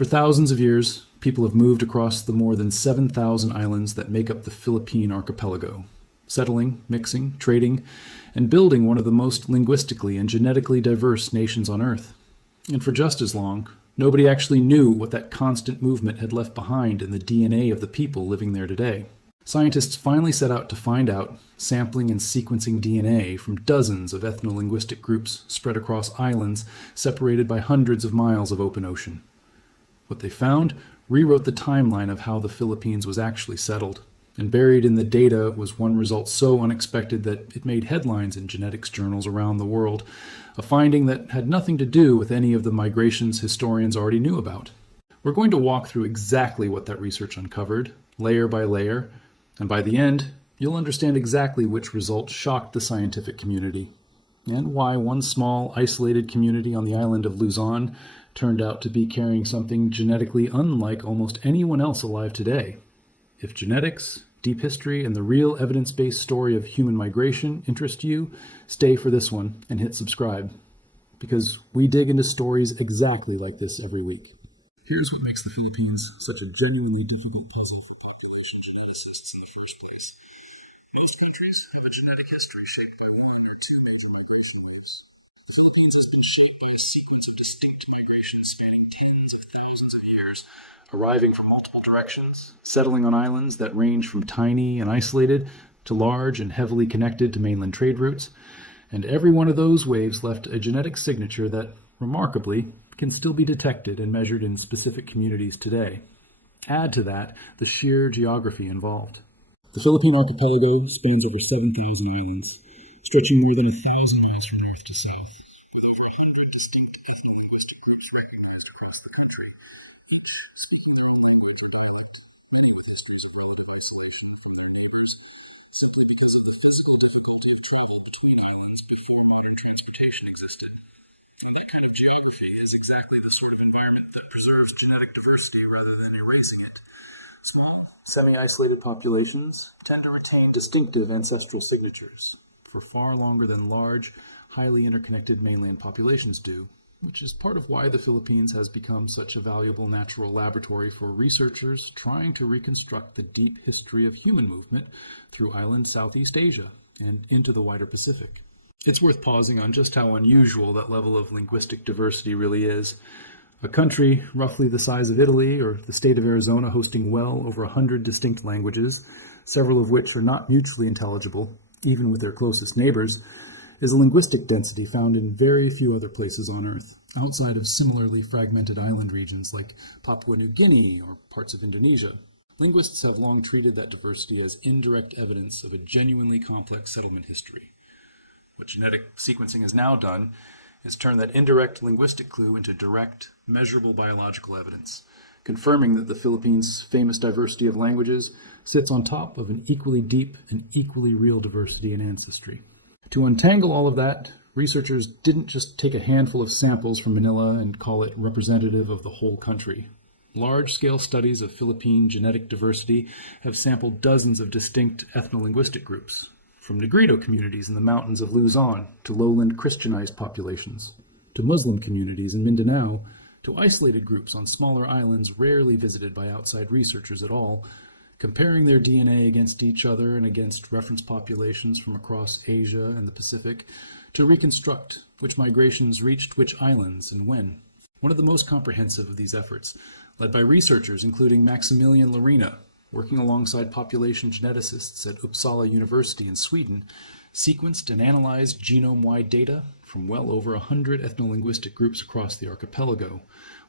For thousands of years, people have moved across the more than 7,000 islands that make up the Philippine archipelago, settling, mixing, trading, and building one of the most linguistically and genetically diverse nations on Earth. And for just as long, nobody actually knew what that constant movement had left behind in the DNA of the people living there today. Scientists finally set out to find out, sampling and sequencing DNA from dozens of ethno-linguistic groups spread across islands separated by hundreds of miles of open ocean. What they found rewrote the timeline of how the Philippines was actually settled, and buried in the data was one result so unexpected that it made headlines in genetics journals around the world, a finding that had nothing to do with any of the migrations historians already knew about. We're going to walk through exactly what that research uncovered, layer by layer, and by the end, you'll understand exactly which result shocked the scientific community, and why one small, isolated community on the island of Luzon turned out to be carrying something genetically unlike almost anyone else alive today. If genetics, deep history, and the real evidence-based story of human migration interest you, stay for this one and hit subscribe, because we dig into stories exactly like this every week. Here's what makes the Philippines such a genuinely difficult puzzle for population geneticists in the first place. Most countries have a genetic history shaped by one or two basic levels. The Philippines has been shaped by a sequence of distinct migrations spanning tens of thousands of years, arriving from multiple directions, settling on islands that range from tiny and isolated to large and heavily connected to mainland trade routes, and every one of those waves left a genetic signature that, remarkably, can still be detected and measured in specific communities today. Add to that the sheer geography involved. The Philippine archipelago spans over 7,000 islands, stretching more than 1,000 miles from north to south, with over 100 distinct ethno-linguistic groups recognized across the country. Simply because of the physical difficulty of travel between islands before modern transportation existed. And that kind of geography is exactly the sort of environment that preserves genetic diversity rather than erasing it. Small, semi-isolated populations tend to retain distinctive ancestral signatures for far longer than large, highly interconnected mainland populations do, which is part of why the Philippines has become such a valuable natural laboratory for researchers trying to reconstruct the deep history of human movement through island Southeast Asia and into the wider Pacific. It's worth pausing on just how unusual that level of linguistic diversity really is. A country roughly the size of Italy or the state of Arizona hosting well over 100 distinct languages, several of which are not mutually intelligible, even with their closest neighbors, is a linguistic density found in very few other places on Earth, outside of similarly fragmented island regions like Papua New Guinea or parts of Indonesia. Linguists have long treated that diversity as indirect evidence of a genuinely complex settlement history. What genetic sequencing has now done is turn that indirect linguistic clue into direct, measurable biological evidence, confirming that the Philippines' famous diversity of languages sits on top of an equally deep and equally real diversity in ancestry. To untangle all of that, researchers didn't just take a handful of samples from Manila and call it representative of the whole country. Large-scale studies of Philippine genetic diversity have sampled dozens of distinct ethno-linguistic groups, from Negrito communities in the mountains of Luzon to lowland Christianized populations, to Muslim communities in Mindanao, to isolated groups on smaller islands rarely visited by outside researchers at all, comparing their DNA against each other and against reference populations from across Asia and the Pacific to reconstruct which migrations reached which islands and when. One of the most comprehensive of these efforts, led by researchers including Maximilian Larina, working alongside population geneticists at Uppsala University in Sweden, sequenced and analyzed genome-wide data from well over 100 ethno-linguistic groups across the archipelago,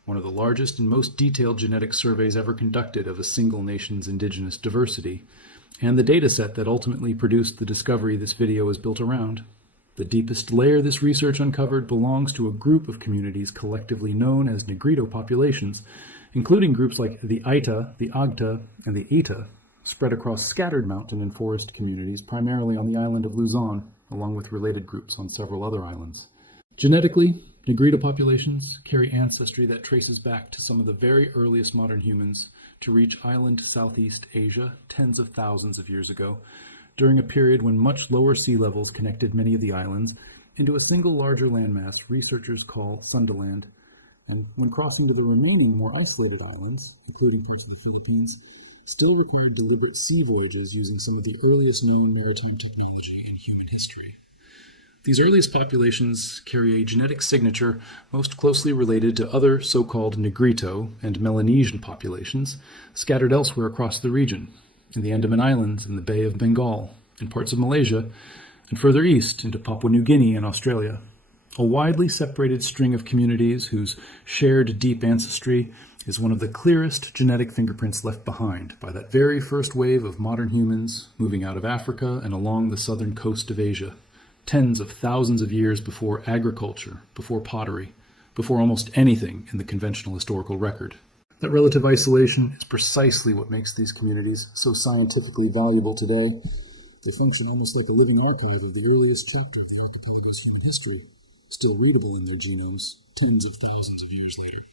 one of the largest and most detailed genetic surveys ever conducted of a single nation's indigenous diversity, and the dataset that ultimately produced the discovery this video is built around. The deepest layer this research uncovered belongs to a group of communities collectively known as Negrito populations, including groups like the Aita, the Agta, and the Ita, spread across scattered mountain and forest communities primarily on the island of Luzon, along with related groups on several other islands. Genetically, Negrito populations carry ancestry that traces back to some of the very earliest modern humans to reach island Southeast Asia tens of thousands of years ago, during a period when much lower sea levels connected many of the islands into a single larger landmass researchers call Sundaland, and when crossing to the remaining more isolated islands, including parts of the Philippines, still required deliberate sea voyages using some of the earliest known maritime technology in human history. These earliest populations carry a genetic signature most closely related to other so-called Negrito and Melanesian populations scattered elsewhere across the region, in the Andaman Islands, in the Bay of Bengal, in parts of Malaysia, and further east into Papua New Guinea and Australia. A widely separated string of communities whose shared deep ancestry is one of the clearest genetic fingerprints left behind by that very first wave of modern humans moving out of Africa and along the southern coast of Asia, tens of thousands of years before agriculture, before pottery, before almost anything in the conventional historical record. That relative isolation is precisely what makes these communities so scientifically valuable today. They function almost like a living archive of the earliest chapter of the archipelago's human history, still readable in their genomes tens of thousands of years later.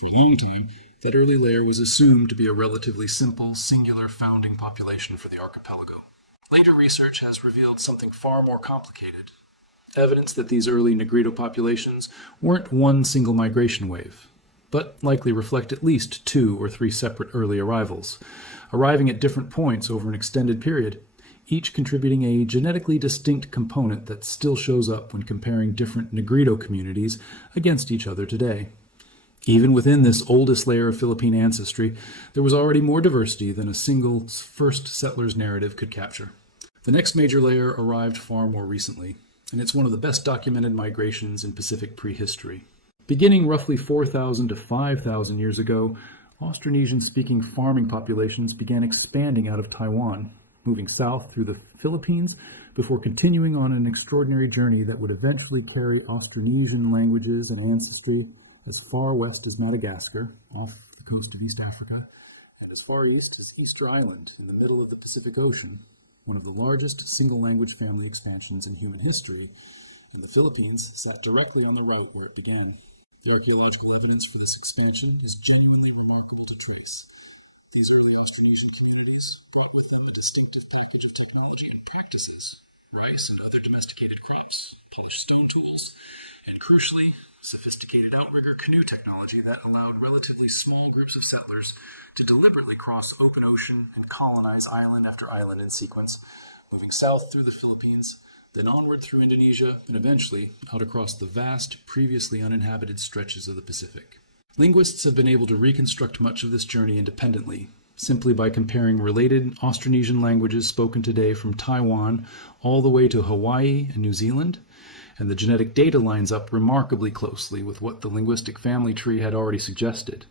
For a long time, that early layer was assumed to be a relatively simple, singular founding population for the archipelago. Later research has revealed something far more complicated. Evidence that these early Negrito populations weren't one single migration wave, but likely reflect at least 2 or 3 separate early arrivals, arriving at different points over an extended period, each contributing a genetically distinct component that still shows up when comparing different Negrito communities against each other today. Even within this oldest layer of Philippine ancestry, there was already more diversity than a single first settlers narrative could capture. The next major layer arrived far more recently, and it's one of the best documented migrations in Pacific prehistory. Beginning roughly 4,000 to 5,000 years ago, Austronesian-speaking farming populations began expanding out of Taiwan, moving south through the Philippines before continuing on an extraordinary journey that would eventually carry Austronesian languages and ancestry as far west as Madagascar, off the coast of East Africa, and as far east as Easter Island in the middle of the Pacific Ocean, one of the largest single-language family expansions in human history, and the Philippines sat directly on the route where it began. The archaeological evidence for this expansion is genuinely remarkable to trace. These early Austronesian communities brought with them a distinctive package of technology and practices, rice and other domesticated crops, polished stone tools, and crucially, sophisticated outrigger canoe technology that allowed relatively small groups of settlers to deliberately cross open ocean and colonize island after island in sequence, moving south through the Philippines, then onward through Indonesia, and eventually out across the vast, previously uninhabited stretches of the Pacific. Linguists have been able to reconstruct much of this journey independently, simply by comparing related Austronesian languages spoken today from Taiwan all the way to Hawaii and New Zealand, and the genetic data lines up remarkably closely with what the linguistic family tree had already suggested.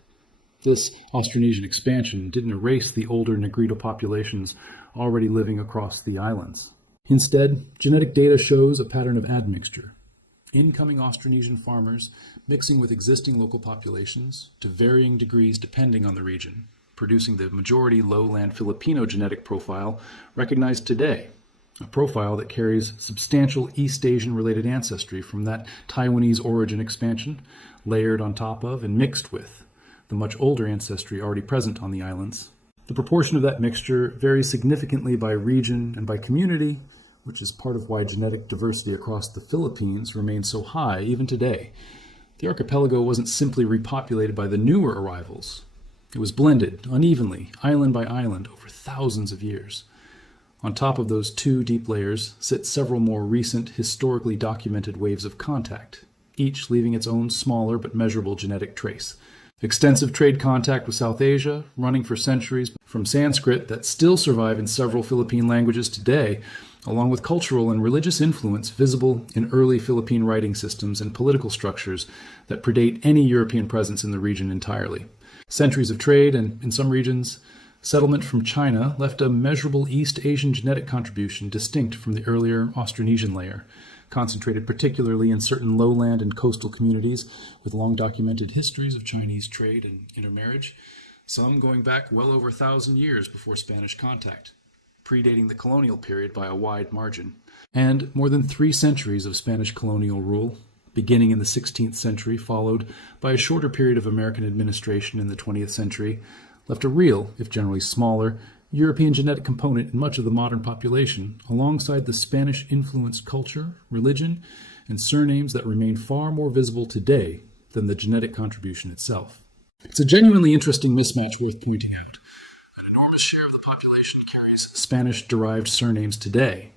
This Austronesian expansion didn't erase the older Negrito populations already living across the islands. Instead, genetic data shows a pattern of admixture. Incoming Austronesian farmers mixing with existing local populations to varying degrees depending on the region, producing the majority lowland Filipino genetic profile recognized today, a profile that carries substantial East Asian-related ancestry from that Taiwanese origin expansion, layered on top of and mixed with the much older ancestry already present on the islands. The proportion of that mixture varies significantly by region and by community, which is part of why genetic diversity across the Philippines remains so high even today. The archipelago wasn't simply repopulated by the newer arrivals. It was blended unevenly, island by island, over thousands of years. On top of those 2 deep layers sit several more recent, historically documented waves of contact, each leaving its own smaller but measurable genetic trace. Extensive trade contact with South Asia, running for centuries from Sanskrit that still survive in several Philippine languages today, along with cultural and religious influence visible in early Philippine writing systems and political structures that predate any European presence in the region entirely. Centuries of trade and, in some regions, settlement from China left a measurable East Asian genetic contribution distinct from the earlier Austronesian layer, concentrated particularly in certain lowland and coastal communities with long-documented histories of Chinese trade and intermarriage, some going back well over 1,000 years before Spanish contact, predating the colonial period by a wide margin, and more than 3 centuries of Spanish colonial rule, beginning in the 16th century, followed by a shorter period of American administration in the 20th century, left a real, if generally smaller, European genetic component in much of the modern population, alongside the Spanish-influenced culture, religion, and surnames that remain far more visible today than the genetic contribution itself. It's a genuinely interesting mismatch worth pointing out. An enormous share of the population carries Spanish-derived surnames today,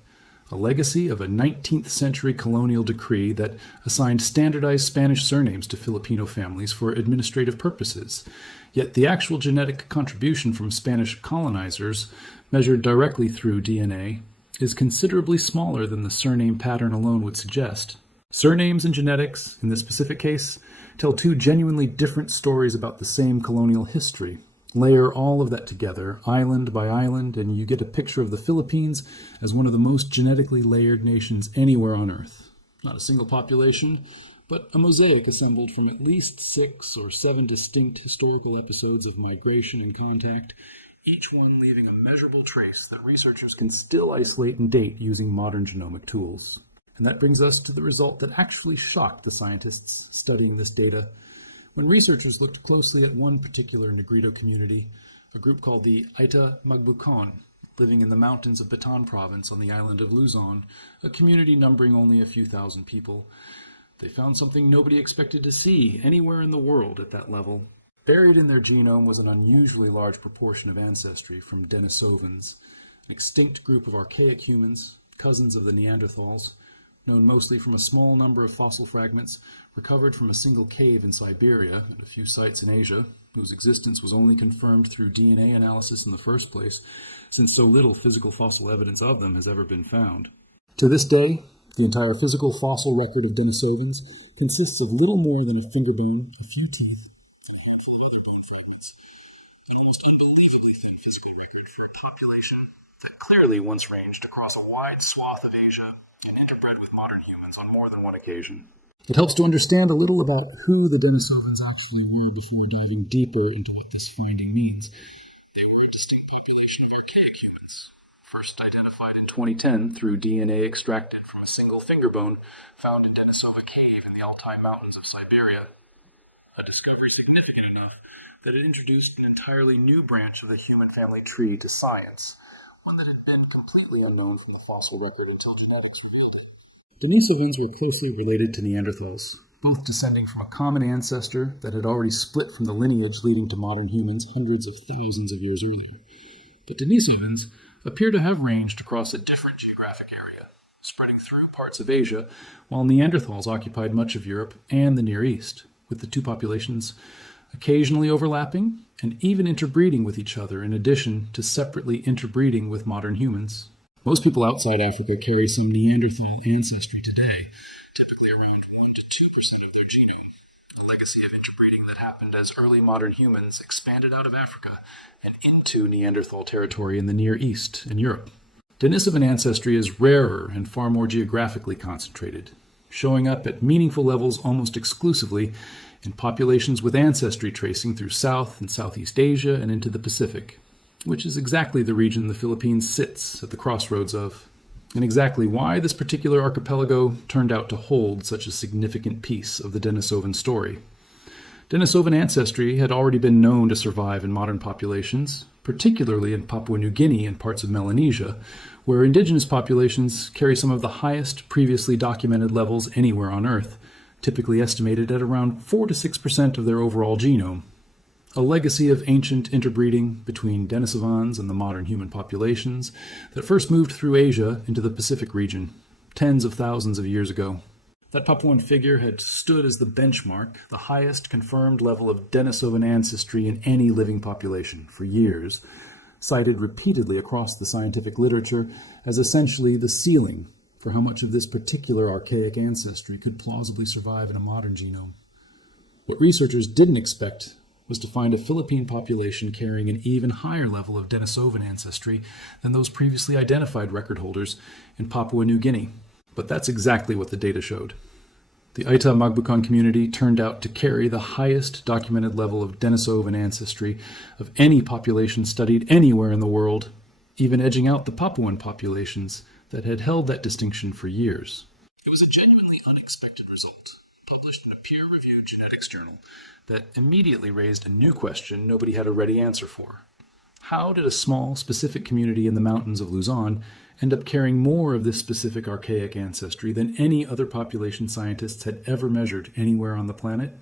a legacy of a 19th century colonial decree that assigned standardized Spanish surnames to Filipino families for administrative purposes. Yet the actual genetic contribution from Spanish colonizers, measured directly through DNA, is considerably smaller than the surname pattern alone would suggest. Surnames and genetics, in this specific case, tell two genuinely different stories about the same colonial history. Layer all of that together, island by island, and you get a picture of the Philippines as one of the most genetically layered nations anywhere on Earth. Not a single population, but a mosaic assembled from at least 6 or 7 distinct historical episodes of migration and contact, each one leaving a measurable trace that researchers can still isolate and date using modern genomic tools. And that brings us to the result that actually shocked the scientists studying this data. When researchers looked closely at one particular Negrito community, a group called the Aita Magbucon, living in the mountains of Bataan province on the island of Luzon, a community numbering only a few thousand people, they found something nobody expected to see anywhere in the world at that level. Buried in their genome was an unusually large proportion of ancestry from Denisovans, an extinct group of archaic humans, cousins of the Neanderthals, known mostly from a small number of fossil fragments recovered from a single cave in Siberia and a few sites in Asia, whose existence was only confirmed through DNA analysis in the first place, since so little physical fossil evidence of them has ever been found. To this day, the entire physical fossil record of Denisovans consists of little more than a finger bone, a few teeth, clearly once ranged across a wide swath of Asia and interbred with modern humans on more than one occasion. It helps to understand a little about who the Denisovans actually were before diving deeper into what this finding means. They were a distinct population of archaic humans, first identified in 2010 through DNA extracted from a single finger bone found in Denisova Cave in the Altai Mountains of Siberia. A discovery significant enough that it introduced an entirely new branch of the human family tree to science, one that had been completely unknown from the fossil record until genetics revealed it. Denisovans were closely related to Neanderthals, both descending from a common ancestor that had already split from the lineage leading to modern humans hundreds of thousands of years earlier. But Denisovans appear to have ranged across a different geographic area, spreading through parts of Asia, while Neanderthals occupied much of Europe and the Near East, with the two populations occasionally overlapping and even interbreeding with each other in addition to separately interbreeding with modern humans. Most people outside Africa carry some Neanderthal ancestry today, typically around 1 to 2% of their genome, a legacy of interbreeding that happened as early modern humans expanded out of Africa and into Neanderthal territory in the Near East and Europe. Denisovan ancestry is rarer and far more geographically concentrated, showing up at meaningful levels almost exclusively in populations with ancestry tracing through South and Southeast Asia and into the Pacific, which is exactly the region the Philippines sits at the crossroads of, and exactly why this particular archipelago turned out to hold such a significant piece of the Denisovan story. Denisovan ancestry had already been known to survive in modern populations, particularly in Papua New Guinea and parts of Melanesia, where indigenous populations carry some of the highest previously documented levels anywhere on Earth, typically estimated at around 4 to 6% of their overall genome. A legacy of ancient interbreeding between Denisovans and the modern human populations that first moved through Asia into the Pacific region, tens of thousands of years ago. That Papuan figure had stood as the benchmark, the highest confirmed level of Denisovan ancestry in any living population for years, cited repeatedly across the scientific literature as essentially the ceiling for how much of this particular archaic ancestry could plausibly survive in a modern genome. What researchers didn't expect was to find a Philippine population carrying an even higher level of Denisovan ancestry than those previously identified record holders in Papua New Guinea. But that's exactly what the data showed. The Aita Magbucon community turned out to carry the highest documented level of Denisovan ancestry of any population studied anywhere in the world, even edging out the Papuan populations that had held that distinction for years. It was a genuinely unexpected result, published in a peer-reviewed genetics journal, that immediately raised a new question nobody had a ready answer for. How did a small, specific community in the mountains of Luzon end up carrying more of this specific archaic ancestry than any other population scientists had ever measured anywhere on the planet?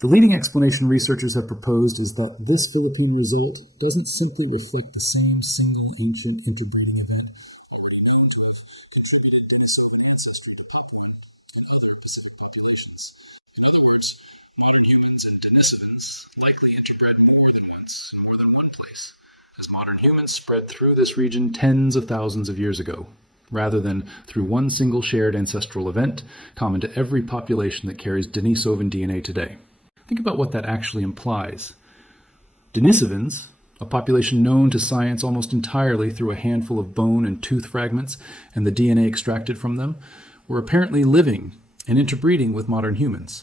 The leading explanation researchers have proposed is that this Philippine result doesn't simply reflect the same single ancient interbreeding event. Humans spread through this region tens of thousands of years ago, rather than through one single shared ancestral event common to every population that carries Denisovan DNA today. Think about what that actually implies. Denisovans, a population known to science almost entirely through a handful of bone and tooth fragments and the DNA extracted from them, were apparently living and interbreeding with modern humans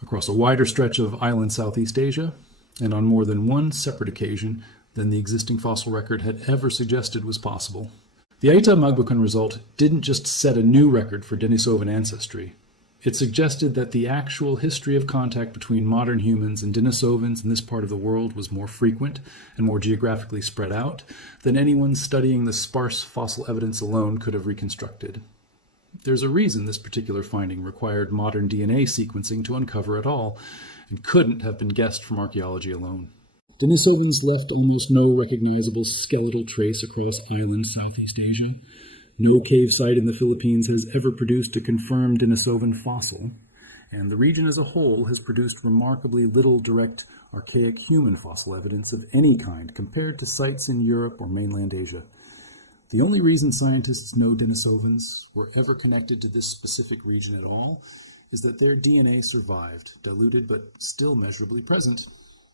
across a wider stretch of island Southeast Asia and on more than one separate occasion than the existing fossil record had ever suggested was possible. The Aita Magbukan result didn't just set a new record for Denisovan ancestry. It suggested that the actual history of contact between modern humans and Denisovans in this part of the world was more frequent and more geographically spread out than anyone studying the sparse fossil evidence alone could have reconstructed. There's a reason this particular finding required modern DNA sequencing to uncover it all, and couldn't have been guessed from archaeology alone. Denisovans left almost no recognizable skeletal trace across island Southeast Asia. No cave site in the Philippines has ever produced a confirmed Denisovan fossil, and the region as a whole has produced remarkably little direct archaic human fossil evidence of any kind compared to sites in Europe or mainland Asia. The only reason scientists know Denisovans were ever connected to this specific region at all is that their DNA survived, diluted but still measurably present,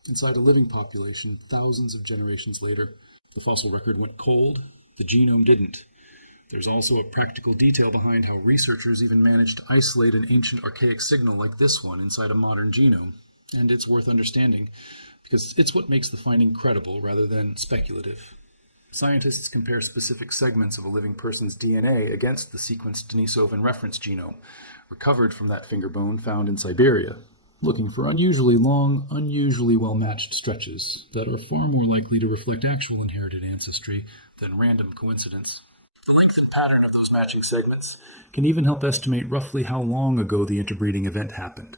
inside a living population thousands of generations later. The fossil record went cold, the genome didn't. There's also a practical detail behind how researchers even managed to isolate an ancient archaic signal like this one inside a modern genome. And it's worth understanding, because it's what makes the finding credible rather than speculative. Scientists compare specific segments of a living person's DNA against the sequenced Denisovan reference genome, recovered from that finger bone found in Siberia, looking for unusually long, unusually well-matched stretches that are far more likely to reflect actual inherited ancestry than random coincidence. The length and pattern of those matching segments can even help estimate roughly how long ago the interbreeding event happened.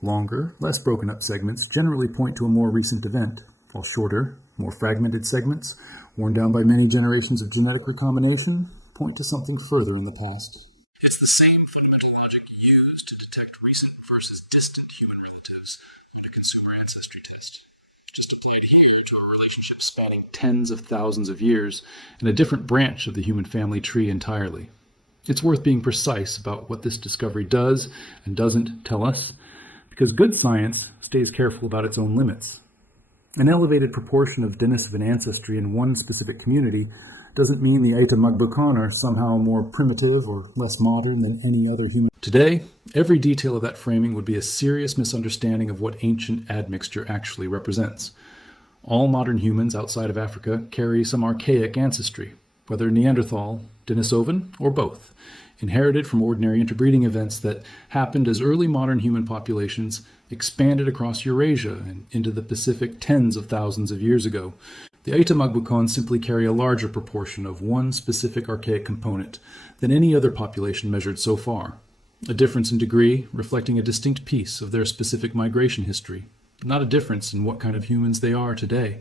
Longer, less broken-up segments generally point to a more recent event, while shorter, more fragmented segments, worn down by many generations of genetic recombination, point to something further in the past. It's the same fundamental logic used to detect recent versus distant human relatives in a consumer ancestry test, just to adhere to a relationship spanning tens of thousands of years and a different branch of the human family tree entirely. It's worth being precise about what this discovery does and doesn't tell us, because good science stays careful about its own limits. An elevated proportion of Denisovan ancestry in one specific community doesn't mean the Aita Magbukan are somehow more primitive or less modern than any other human. Today, every detail of that framing would be a serious misunderstanding of what ancient admixture actually represents. All modern humans outside of Africa carry some archaic ancestry, whether Neanderthal, Denisovan, or both, inherited from ordinary interbreeding events that happened as early modern human populations expanded across Eurasia and into the Pacific tens of thousands of years ago. The Aita Magbukan simply carry a larger proportion of one specific archaic component than any other population measured so far, a difference in degree reflecting a distinct piece of their specific migration history, not a difference in what kind of humans they are today.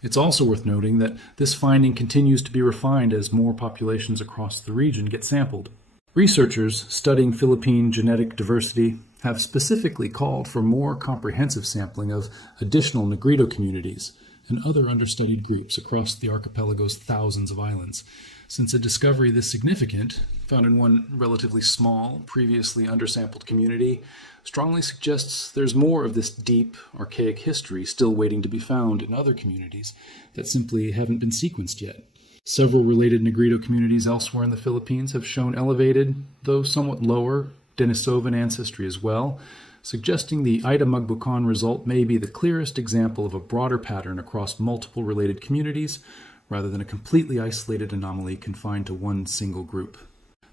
It's also worth noting that this finding continues to be refined as more populations across the region get sampled. Researchers studying Philippine genetic diversity have specifically called for more comprehensive sampling of additional Negrito communities and other understudied groups across the archipelago's thousands of islands, since a discovery this significant, found in one relatively small, previously undersampled community, strongly suggests there's more of this deep, archaic history still waiting to be found in other communities that simply haven't been sequenced yet. Several related Negrito communities elsewhere in the Philippines have shown elevated, though somewhat lower, Denisovan ancestry as well, suggesting the Aita Magbukan result may be the clearest example of a broader pattern across multiple related communities, rather than a completely isolated anomaly confined to one single group.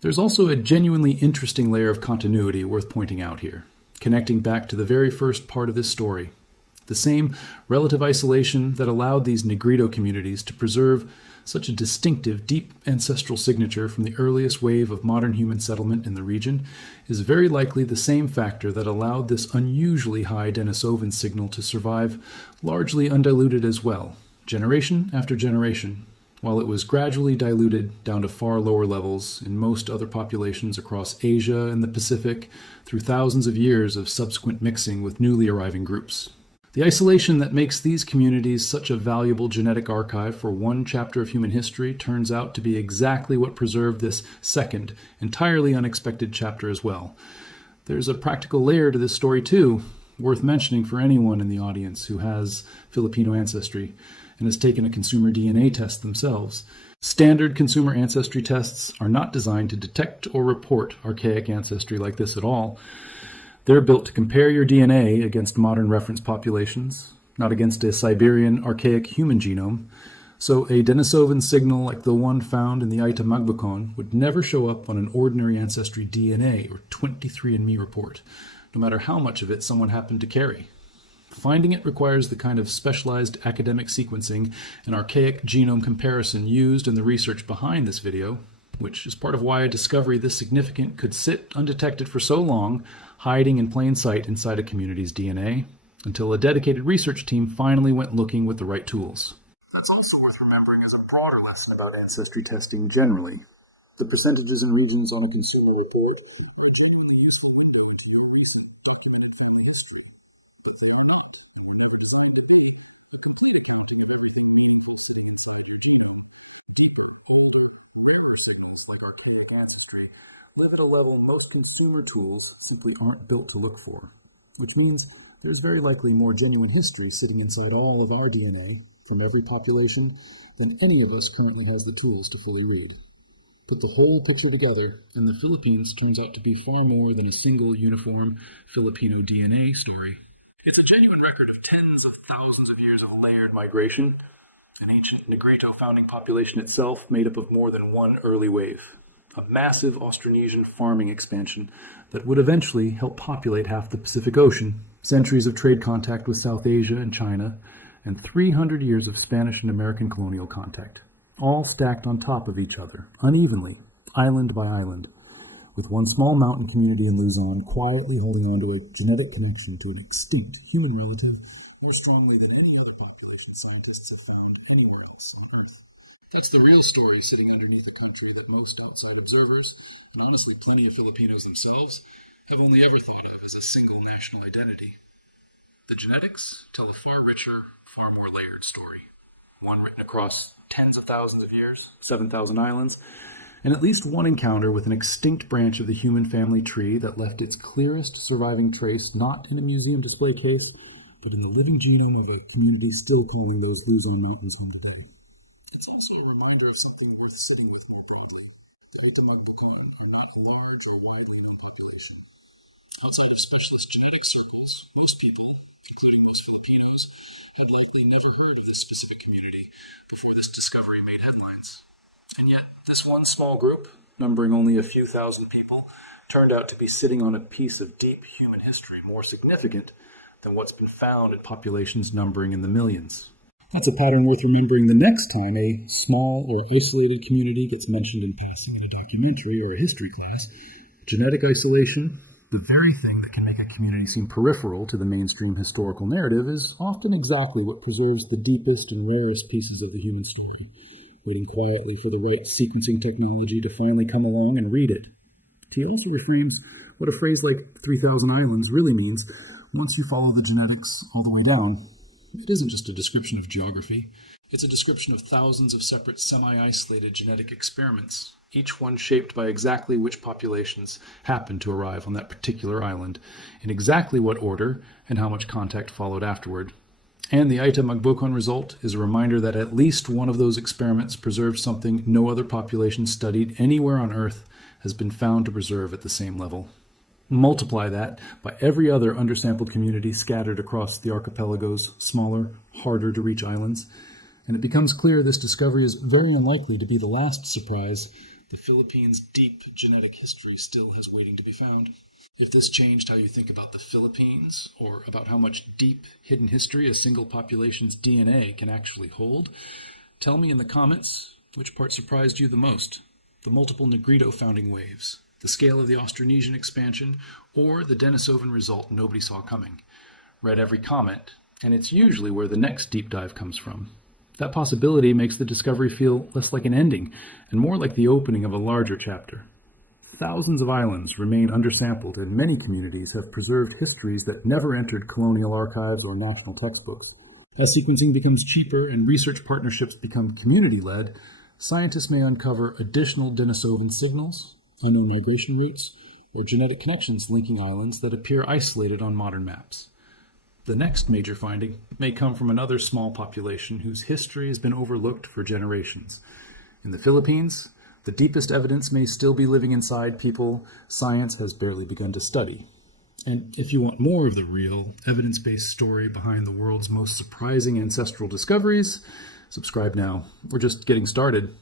There's also a genuinely interesting layer of continuity worth pointing out here, connecting back to the very first part of this story. the same relative isolation that allowed these Negrito communities to preserve such a distinctive, deep ancestral signature from the earliest wave of modern human settlement in the region is very likely the same factor that allowed this unusually high Denisovan signal to survive largely undiluted as well, generation after generation, while it was gradually diluted down to far lower levels in most other populations across Asia and the Pacific through thousands of years of subsequent mixing with newly arriving groups. The isolation that makes these communities such a valuable genetic archive for one chapter of human history turns out to be exactly what preserved this second, entirely unexpected chapter as well. There's a practical layer to this story too, worth mentioning for anyone in the audience who has Filipino ancestry and has taken a consumer DNA test themselves. Standard consumer ancestry tests are not designed to detect or report archaic ancestry like this at all. They're built to compare your DNA against modern reference populations, not against a Siberian archaic human genome. So a Denisovan signal like the one found in the Aita Magbukon would never show up on an ordinary ancestry DNA or 23andMe report, no matter how much of it someone happened to carry. Finding it requires the kind of specialized academic sequencing and archaic genome comparison used in the research behind this video, which is part of why a discovery this significant could sit undetected for so long, hiding in plain sight inside a community's DNA, until a dedicated research team finally went looking with the right tools. That's also worth remembering as a broader lesson about ancestry testing generally. The percentages and regions on a consumer report live at a level most consumer tools simply aren't built to look for, which means there's very likely more genuine history sitting inside all of our DNA from every population than any of us currently has the tools to fully read. Put the whole picture together, and the Philippines turns out to be far more than a single uniform Filipino DNA story. It's a genuine record of tens of thousands of years of layered migration, an ancient Negrito founding population itself made up of more than one early wave. A massive Austronesian farming expansion that would eventually help populate half the Pacific Ocean, centuries of trade contact with South Asia and China, and 300 years of Spanish and American colonial contact, all stacked on top of each other, unevenly, island by island, with one small mountain community in Luzon quietly holding on to a genetic connection to an extinct human relative more strongly than any other population scientists have found anywhere else on Earth. That's the real story sitting underneath a country that most outside observers, and honestly plenty of Filipinos themselves, have only ever thought of as a single national identity. The genetics tell a far richer, far more layered story. One written across tens of thousands of years, 7,000 islands, and at least one encounter with an extinct branch of the human family tree that left its clearest surviving trace not in a museum display case, but in the living genome of a community still calling those Luzon mountains home today. It's also a reminder of something worth sitting with more broadly. The Aita Magbukon are not a large or widely known population. Outside of specialist genetic circles, most people, including most Filipinos, had likely never heard of this specific community before this discovery made headlines. And yet, this one small group, numbering only a few thousand people, turned out to be sitting on a piece of deep human history more significant than what's been found in populations numbering in the millions. That's a pattern worth remembering the next time a small or isolated community gets mentioned in passing in a documentary or a history class. Genetic isolation, the very thing that can make a community seem peripheral to the mainstream historical narrative, is often exactly what preserves the deepest and rarest pieces of the human story, waiting quietly for the right sequencing technology to finally come along and read it. He also reframes what a phrase like 3,000 islands really means once you follow the genetics all the way down. It isn't just a description of geography. It's a description of thousands of separate semi-isolated genetic experiments, each one shaped by exactly which populations happened to arrive on that particular island, in exactly what order and how much contact followed afterward. And the Aita Magbukon result is a reminder that at least one of those experiments preserved something no other population studied anywhere on Earth has been found to preserve at the same level. Multiply that by every other undersampled community scattered across the archipelago's smaller, harder-to-reach islands, and it becomes clear this discovery is very unlikely to be the last surprise the Philippines' deep genetic history still has waiting to be found. If this changed how you think about the Philippines, or about how much deep, hidden history a single population's DNA can actually hold, tell me in the comments which part surprised you the most. The multiple Negrito founding waves, the scale of the Austronesian expansion, or the Denisovan result nobody saw coming. Read every comment, and it's usually where the next deep dive comes from. That possibility makes the discovery feel less like an ending, and more like the opening of a larger chapter. Thousands of islands remain undersampled, and many communities have preserved histories that never entered colonial archives or national textbooks. As sequencing becomes cheaper and research partnerships become community-led, scientists may uncover additional Denisovan signals, unknown migration routes, or genetic connections linking islands that appear isolated on modern maps. The next major finding may come from another small population whose history has been overlooked for generations. In the Philippines, the deepest evidence may still be living inside people science has barely begun to study. And if you want more of the real, evidence-based story behind the world's most surprising ancestral discoveries, subscribe now. We're just getting started.